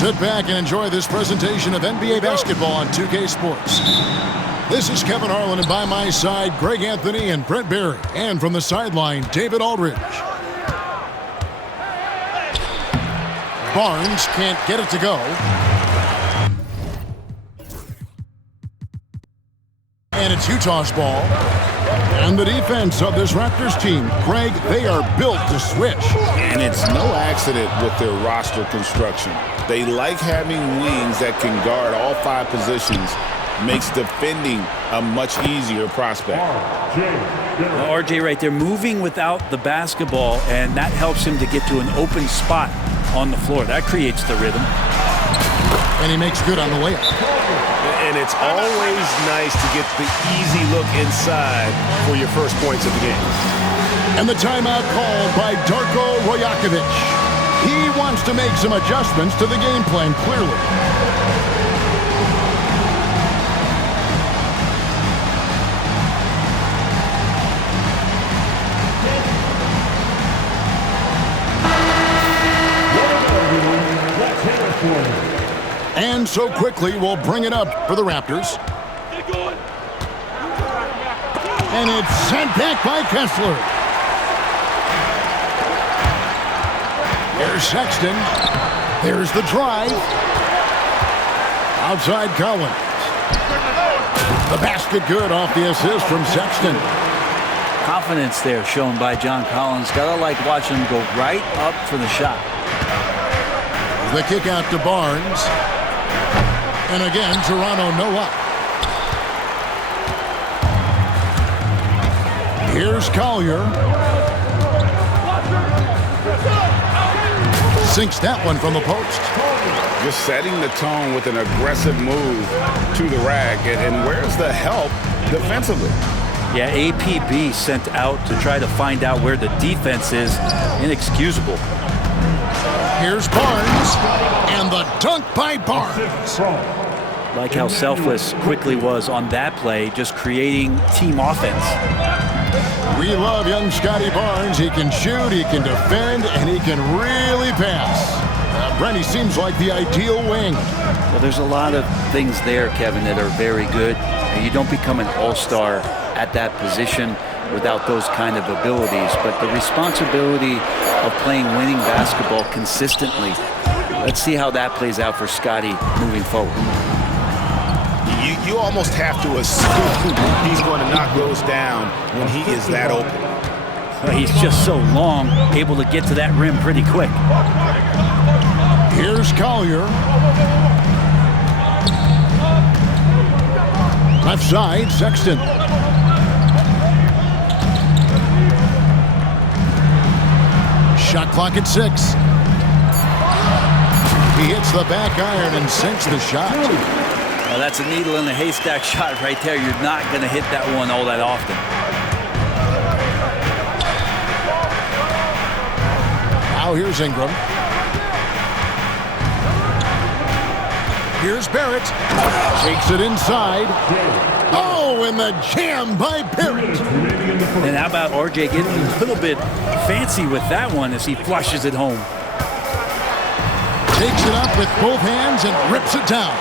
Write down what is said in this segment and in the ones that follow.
Sit back and enjoy this presentation of NBA basketball on 2K Sports. This is Kevin Harlan, and by my side, Greg Anthony and Brent Barry. And from the sideline, David Aldridge. Barnes can't get it to go. And it's Utah's ball. And the defense of this Raptors team, Greg, they are built to switch. And it's no accident with their roster construction. They like having wings that can guard all 5 positions. Makes defending a much easier prospect. RJ right there, moving without the basketball, and that helps him to get to an open spot on the floor. That creates the rhythm. And he makes good on the layup. And it's always nice to get the easy look inside for your first points of the game. And the timeout called by Darko Rajakovic. He wants to make some adjustments to the game plan, clearly. And so quickly, we'll bring it up for the Raptors. And it's sent back by Kessler. There's Sexton. There's the drive. Outside Collins. The basket good off the assist from Sexton. Confidence there shown by John Collins. Gotta like watching him go right up for the shot. The kick out to Barnes. And again, Toronto no up. Here's Collier. Sinks that one from the post. Just setting the tone with an aggressive move to the rack. And where's the help defensively? Yeah, APB sent out to try to find out where the defense is. Inexcusable. Here's Barnes. And the dunk by Barnes. Like how selfless Quickly was on that play, just creating team offense. We love young Scotty Barnes. He can shoot, he can defend, and he can really pass. Brent, he seems like the ideal wing. Well, there's a lot of things there, Kevin, that are very good. You don't become an all-star at that position without those kind of abilities. But the responsibility of playing winning basketball consistently, let's see how that plays out for Scotty moving forward. You almost have to assume he's going to knock those down when he is that open. Well, he's just so long, able to get to that rim pretty quick. Here's Collier. Left side, Sexton. Shot clock at 6. He hits the back iron and sinks the shot. Well, that's a needle in a haystack shot right there. You're not going to hit that one all that often. Now here's Ingram. Here's Barrett. Takes it inside. Oh, and the jam by Barrett. And how about RJ getting a little bit fancy with that one as he flushes it home. Takes it up with both hands and rips it down.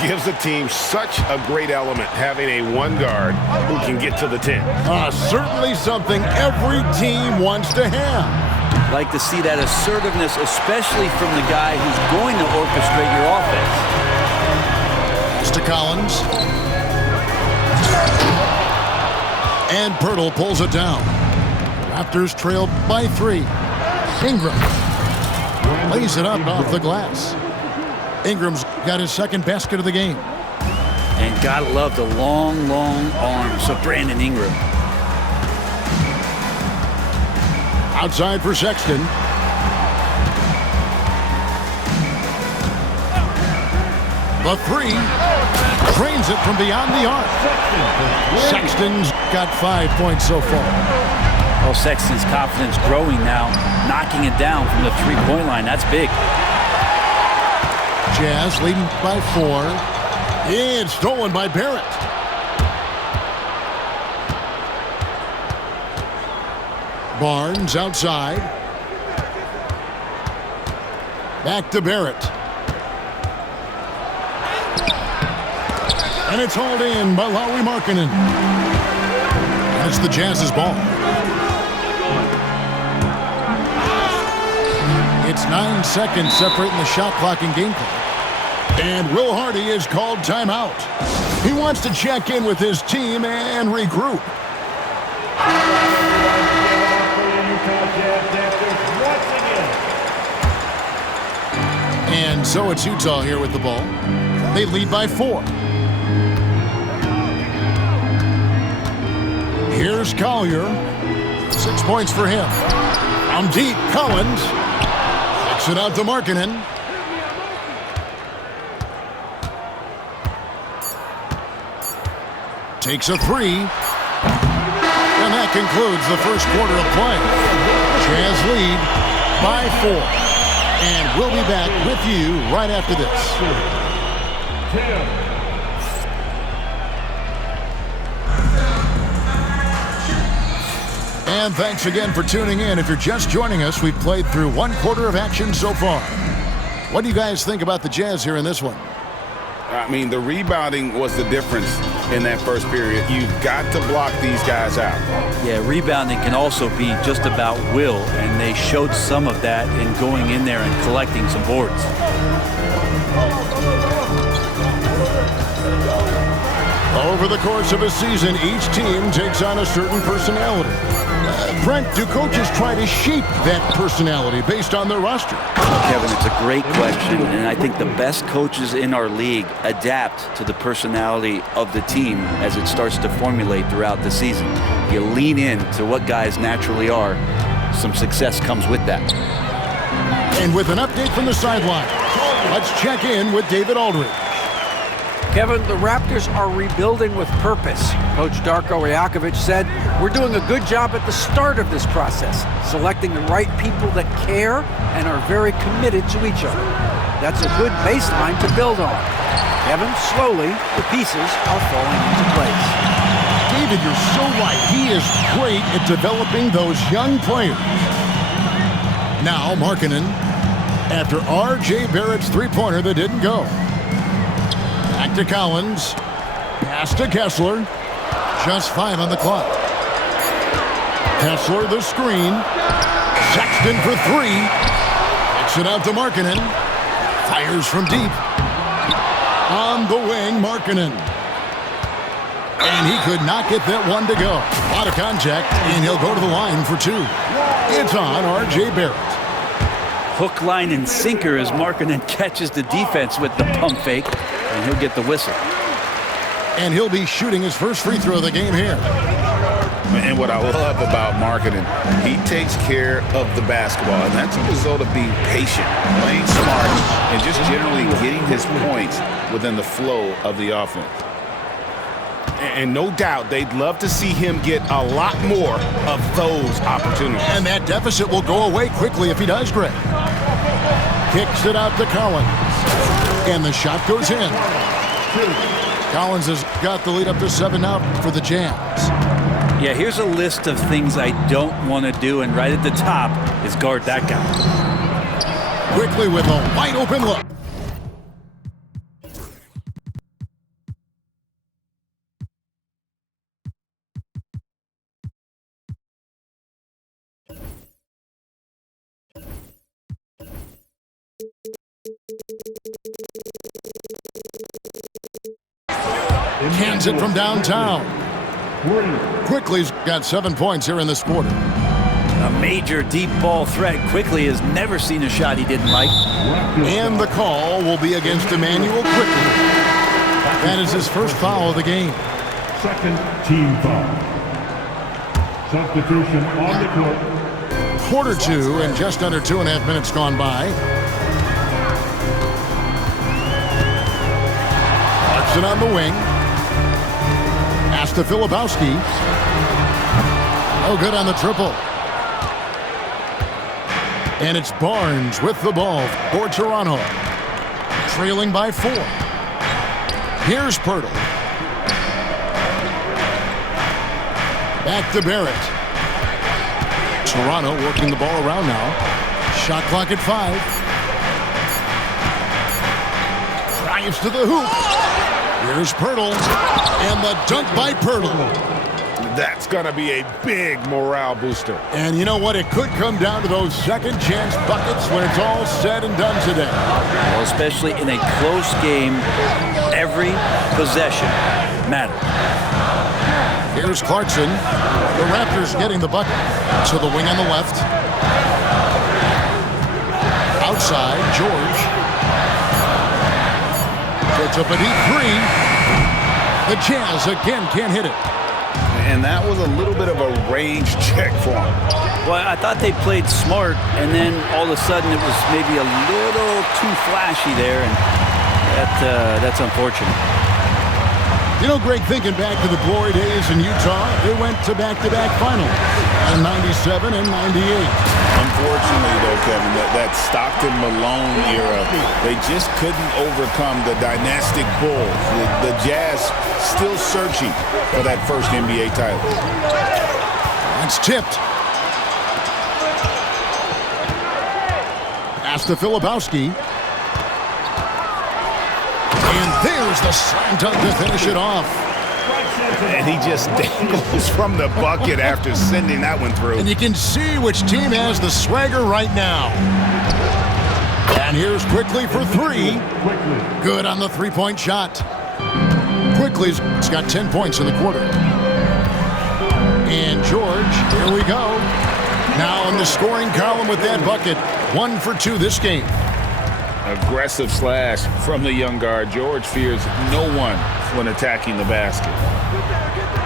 Gives the team such a great element having a one guard who can get to the 10. Certainly something every team wants to have. Like to see that assertiveness, especially from the guy who's going to orchestrate your offense. Pass to Collins. And Pirtle pulls it down. Raptors trailed by 3. Ingram lays it up off the glass. Ingram's got his second basket of the game. And gotta love the long, long arms of Brandon Ingram. Outside for Sexton. The 3. Drains it from beyond the arc. Sexton's got 5 points so far. Well, Sexton's confidence growing now, knocking it down from the three-point line. That's big. Jazz leading by 4. And stolen by Barrett. Barnes outside. Back to Barrett. And it's hauled in by Lauri Markkanen. That's the Jazz's ball. It's 9 seconds separating the shot clock and game clock. And Will Hardy is called timeout. He wants to check in with his team and regroup. And so it's Utah here with the ball. They lead by 4. Here's Collier. 6 points for him. From deep, Collins. Kicks it out to Markkanen. Takes a 3. And that concludes the first quarter of play. Jazz lead by 4. And we'll be back with you right after this. And thanks again for tuning in. If you're just joining us, we've played through 1 quarter of action so far. What do you guys think about the Jazz here in this one? I mean, the rebounding was the difference in that first period. You've got to block these guys out. Yeah, rebounding can also be just about will, and they showed some of that in going in there and collecting some boards. Over the course of a season, each team takes on a certain personality. Brent, do coaches try to shape that personality based on their roster? Kevin, it's a great question, and I think the best coaches in our league adapt to the personality of the team as it starts to formulate throughout the season. You lean in to what guys naturally are, some success comes with that. And with an update from the sideline, let's check in with David Aldridge. Kevin, the Raptors are rebuilding with purpose. Coach Darko Rajakovic said, "We're doing a good job at the start of this process, selecting the right people that care and are very committed to each other. That's a good baseline to build on." Kevin, slowly, the pieces are falling into place. David, you're so right. He is great at developing those young players. Now, Markkanen, after R.J. Barrett's three-pointer that didn't go. Back to Collins. Pass to Kessler. Just 5 on the clock. Kessler the screen. Sexton for 3. Kicks it out to Markkanen. Fires from deep. On the wing, Markkanen. And he could not get that one to go. A lot of contact, and he'll go to the line for 2. It's on R.J. Barrett. Hook, line, and sinker as Markkanen catches the defense with the pump fake, and he'll get the whistle. And he'll be shooting his first free throw of the game here. And what I love about Markkanen, he takes care of the basketball, and that's a result of being patient, playing smart, and just generally getting his points within the flow of the offense. And no doubt they'd love to see him get a lot more of those opportunities. And that deficit will go away quickly if he does, Greg. Kicks it out to Collins. And the shot goes in. Collins has got the lead up to 7 now for the Jazz. Yeah, here's a list of things I don't want to do, and right at the top is guard that guy. Quickly with a wide open look. Hands it from downtown. Quickly's got 7 points here in this quarter. A major deep ball threat. Quickly has never seen a shot he didn't like. And the call will be against Emmanuel Quickly. That is his first foul of the game. Second team foul. Substitution on the court. Quarter 2 and just under 2.5 minutes gone by. Clarkson on the wing. Pass to Filipowski. Oh, good on the triple. And it's Barnes with the ball for Toronto. Trailing by 4. Here's Poeltl. Back to Barrett. Toronto working the ball around now. Shot clock at 5. Drives to the hoop. Here's Pirtle. And the dunk by Pirtle. That's going to be a big morale booster. And you know what? It could come down to those second chance buckets when it's all said and done today. Well, especially in a close game, every possession matters. Here's Clarkson. The Raptors getting the bucket. To the wing on the left. Outside, George. Puts up a deep three. The Jazz again can't hit it. And that was a little bit of a range check for him. Well, I thought they played smart, and then all of a sudden it was maybe a little too flashy there, and that's unfortunate. You know, Greg, thinking back to the glory days in Utah, they went to back-to-back finals in 97 and 98. Unfortunately, though, Kevin, that Stockton-Malone era, they just couldn't overcome the dynastic Bulls. The Jazz still searching for that first NBA title. That's tipped. Pass to Filipowski. And there's the slam dunk to finish it off. And he just dangles from the bucket after sending that one through. And you can see which team has the swagger right now. And here's Quickly for three. Good on the three-point shot. Quickly's got 10 points in the quarter. And George, here we go. Now in the scoring column with that bucket. 1 for 2 this game. Aggressive slash from the young guard. George fears no one when attacking the basket.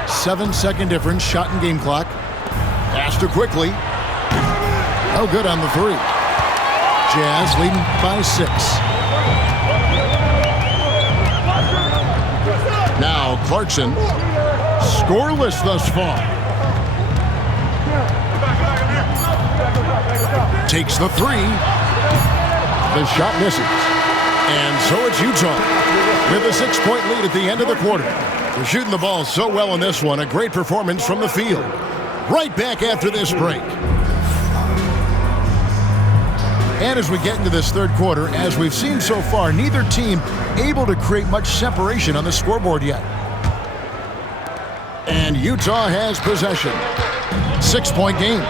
7-second difference, shot and game clock. Pass to Quickly. Oh, good on the three. Jazz leading by 6. Now Clarkson, scoreless thus far. Takes the three. The shot misses. And so it's Utah with a 6-point lead at the end of the quarter. They're shooting the ball so well in this one. A great performance from the field. Right back after this break. And as we get into this third quarter, as we've seen so far, neither team able to create much separation on the scoreboard yet. And Utah has possession. 6-point game.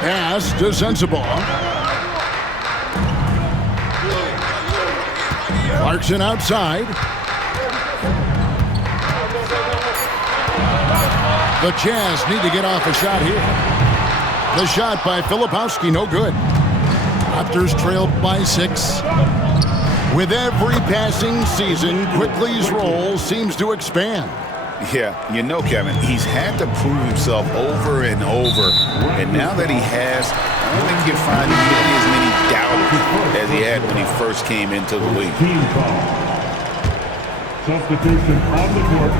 Pass to Sensabaugh. Clarkson outside. The Jazz need to get off a shot here. The shot by Filipowski, no good. Raptors trailed by 6. With every passing season, Quickly's role seems to expand. Yeah, you know, Kevin, he's had to prove himself over and over. And now that he has, I don't think you'll find nearly as many doubters as he had when he first came into the league. Team foul. Substitution on the court.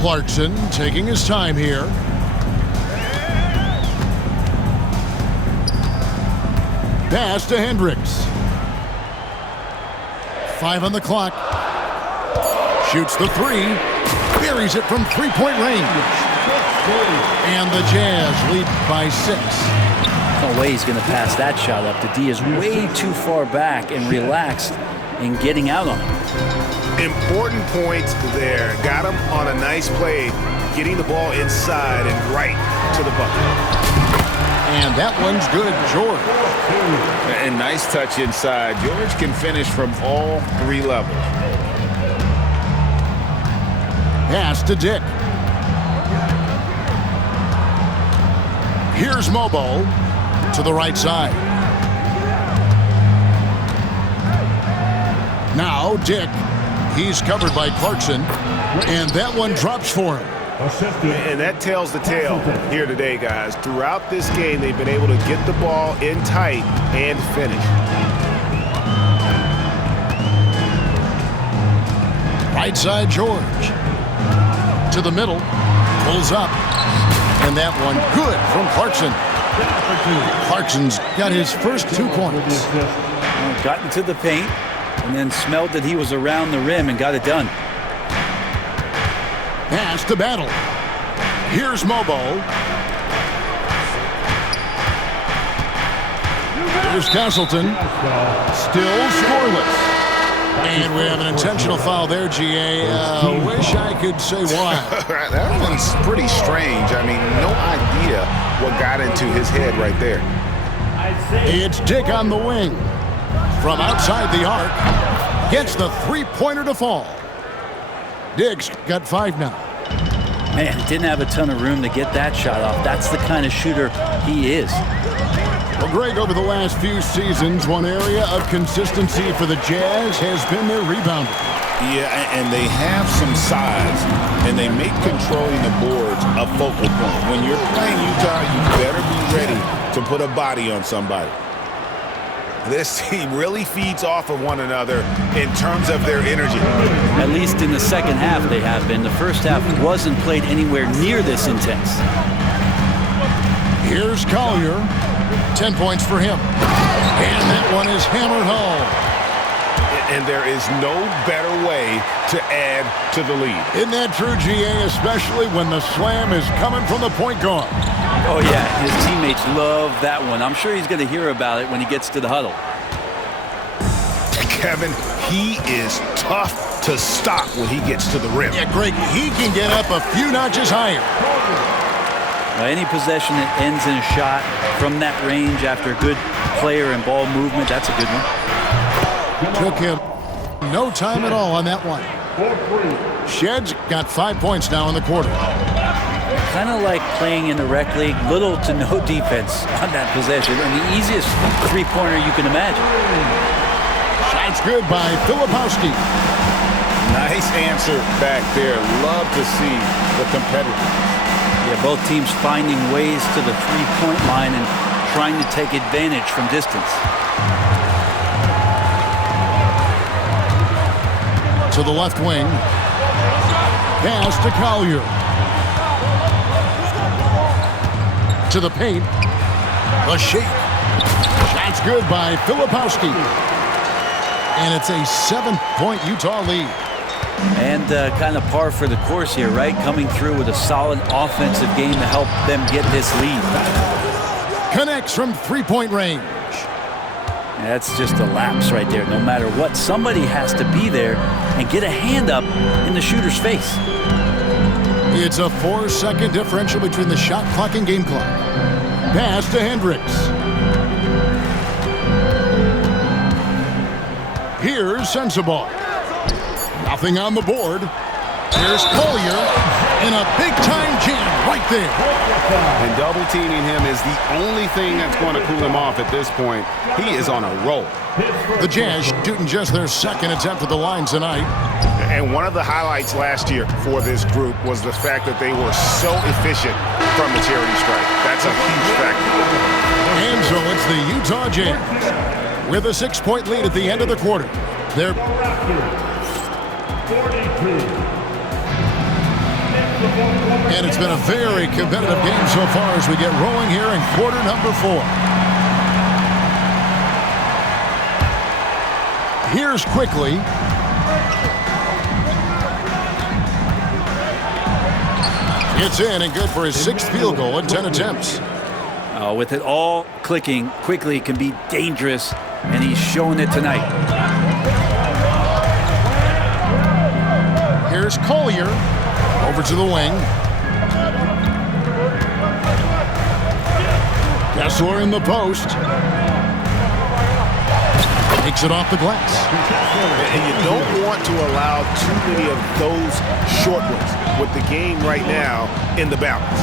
Clarkson taking his time here. Pass to Hendricks. 5 on the clock. Shoots the three. Buries it from three-point range. And the Jazz lead by 6. No way he's going to pass that shot up. The D is way too far back and relaxed in getting out on him. Important points there. Got him on a nice play, getting the ball inside and right to the bucket. And that one's good, George. And nice touch inside. George can finish from all 3 levels. Pass to Dick. Here's Mobo to the right side. Now Dick. He's covered by Clarkson. And that one drops for him. And that tells the tale here today, guys. Throughout this game, they've been able to get the ball in tight and finish. Right side, George. To the middle. Pulls up. And that one good from Clarkson. Clarkson's got his first 2 points. Got into the paint and then smelled that he was around the rim and got it done. Pass to Battle. Here's Mobo. Here's Castleton. Still scoreless. And we have an intentional foul there, GA. Wish I could say why. That one's pretty strange. I mean, no idea what got into his head right there. It's Dick on the wing. From outside the arc. Gets the three-pointer to fall. Diggs got 5 now. Man, didn't have a ton of room to get that shot off. That's the kind of shooter he is. Well, Greg, over the last few seasons, one area of consistency for the Jazz has been their rebounding. Yeah, and they have some size, and they make controlling the boards a focal point. When you're playing Utah, you better be ready to put a body on somebody. This team really feeds off of one another in terms of their energy. At least in the second half they have been. The first half wasn't played anywhere near this intense. Here's Collier. 10 points for him. And that one is hammered home. And there is no better way to add to the lead. Isn't that true, GA, especially when the slam is coming from the point guard? Oh, yeah, his teammates love that one. I'm sure he's going to hear about it when he gets to the huddle. Kevin, he is tough to stop when he gets to the rim. Yeah, Greg, he can get up a few notches higher. Any possession that ends in a shot from that range after a good player and ball movement, that's a good one. Took him no time at all on that one. Shed's got 5 points now in the quarter. Kind of like playing in the rec league, little to no defense on that possession, and the easiest three-pointer you can imagine. Shot's good by Filipowski. Nice answer back there. Love to see the competitors. Yeah, both teams finding ways to the three-point line and trying to take advantage from distance. To the left wing. Pass to Collier. To the paint. The shake. Shot's good by Filipowski. And it's a 7-point Utah lead. And kind of par for the course here, right? Coming through with a solid offensive game to help them get this lead. Connects from three-point range. That's just a lapse right there. No matter what, somebody has to be there and get a hand up in the shooter's face. It's a 4-second differential between the shot clock and game clock. Pass to Hendricks. Here's Sensabaugh. Nothing on the board. Here's Collier. And a big-time jam right there. And double-teaming him is the only thing that's going to cool him off at this point. He is on a roll. The Jazz shooting just their second attempt at the line tonight. And one of the highlights last year for this group was the fact that they were so efficient from the charity stripe. That's a huge factor. And so it's the Utah Jazz with a 6-point lead at the end of the quarter. They're 42. And it's been a very competitive game so far as we get rolling here in quarter number 4. Here's Quickly. It's in and good for his 6th field goal in 10 attempts. With it all clicking, Quickly can be dangerous, and he's showing it tonight. Here's Collier. Over to the wing. Kessler in the post. Takes it off the glass. And you don't want to allow too many of those short ones with the game right now in the balance.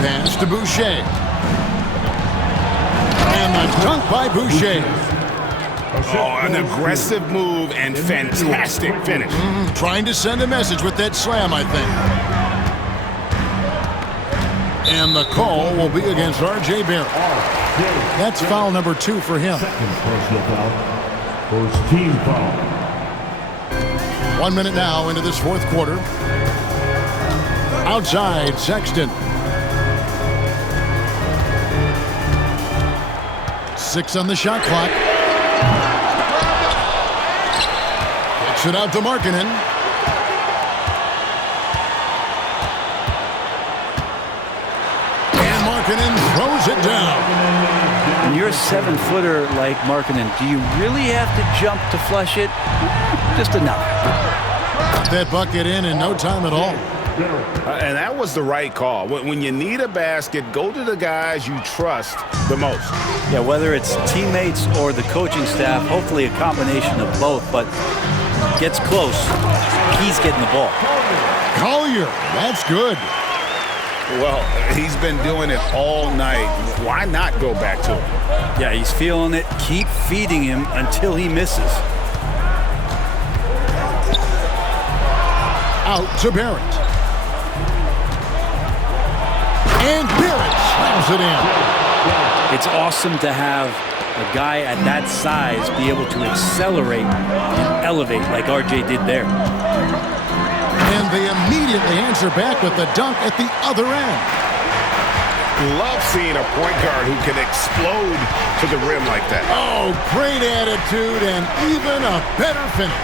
Pass to Boucher. And the dunk by Boucher. Oh, an aggressive move and fantastic finish. Trying to send a message with that slam, I think. And the call will be against R.J. Barrett. That's foul number 2 for him. Second personal foul. First team foul. 1 minute now into this 4th quarter. Outside, Sexton. 6 on the shot clock. Kicks it out to Markkanen. And Markkanen throws it down. When you're a 7-footer like Markkanen, do you really have to jump to flush it? Just enough. That bucket in no time at all. And that was the right call. When you need a basket, go to the guys you trust the most. Yeah, whether it's teammates or the coaching staff, hopefully a combination of both, but gets close, he's getting the ball. Collier, that's good. Well, he's been doing it all night. Why not go back to him? Yeah, he's feeling it. Keep feeding him until he misses. Out to Barrett. And Barrett slams it in. It's awesome to have a guy at that size be able to accelerate and elevate like RJ did there. And they immediately answer back with the dunk at the other end. Love seeing a point guard who can explode to the rim like that. Oh, great attitude and even a better finish.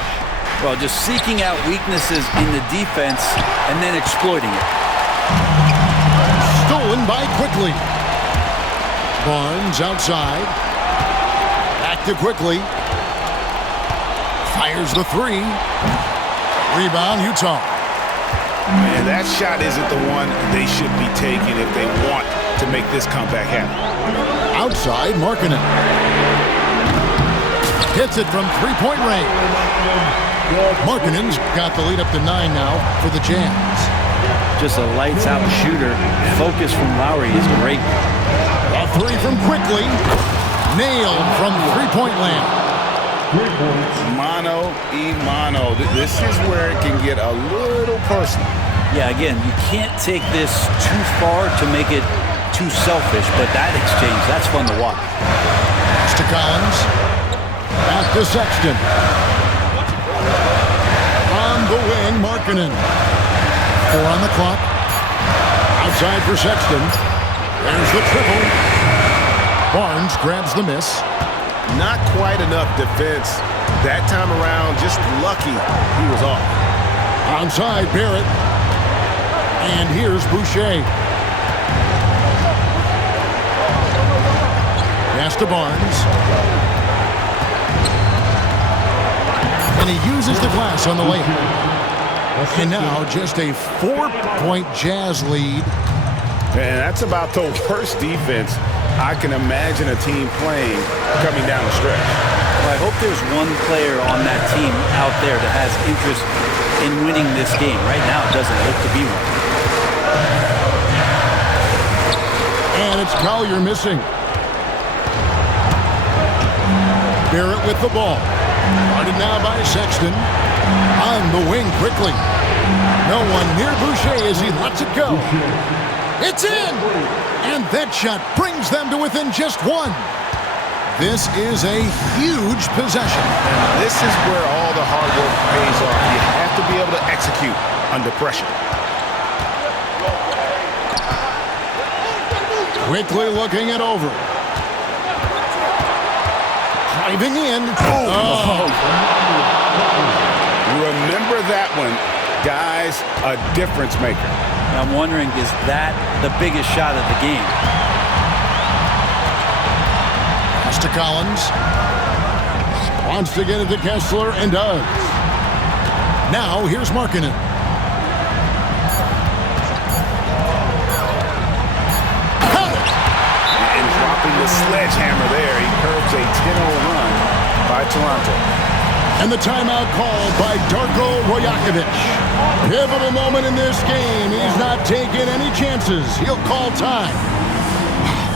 Well, just seeking out weaknesses in the defense and then exploiting it. Stolen by Quickly. Barnes outside. Back to Quickly. Fires the three. Rebound, Utah. Man, that shot isn't the one they should be taking if they want to make this comeback happen. Outside, Markkanen. Hits it from three-point range. Markkanen's got the lead up to 9 now for the Jazz. Just a lights-out shooter. Focus from Lowry is great. A three from Quickly. Nailed from three-point land. Mano y mano. This is where it can get a little personal. Yeah, again, you can't take this too far to make it too selfish, but that exchange, that's fun to watch. Pass to Collins. Back to Sexton. On the wing, Markkanen. 4 on the clock. Outside for Sexton. There's the triple. Barnes grabs the miss. Not quite enough defense that time around. Just lucky he was off. Outside, Barrett. And here's Boucher. Pass to Barnes. And he uses the glass on the layup. And now just a 4-point Jazz lead. And that's about the worst defense I can imagine a team playing coming down the stretch. Well, I hope there's one player on that team out there that has interest in winning this game. Right now, it doesn't look to be one. And it's Collier missing. Barrett with the ball. Guarded now by Sexton. On the wing quickly. No one near Boucher as he lets it go. It's in! And that shot brings them to within just 1. This is a huge possession. And this is where all the hard work pays off. You have to be able to execute under pressure. Quickly looking it over. Driving in. Oh. Remember that one. Guys, a difference maker. I'm wondering, is that the biggest shot of the game? Pass to Collins. Wants to get it to Kessler and does. Now here's Markkanen. And dropping the sledgehammer there, he curbs a 10-0 run by Toronto. And the timeout called by Darko Rajakovic. Pivotal moment in this game. He's not taking any chances. He'll call time.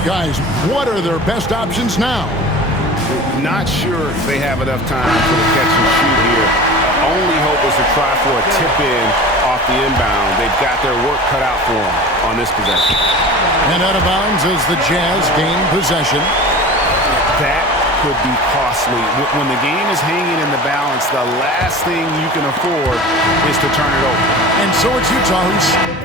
Guys, what are their best options now? Not sure if they have enough time for the catch and shoot here. Only hope is to try for a tip-in off the inbound. They've got their work cut out for them on this possession. And out of bounds as the Jazz gain possession. That could be costly. When the game is hanging in the balance, the last thing you can afford is to turn it over. And so it's Utah who's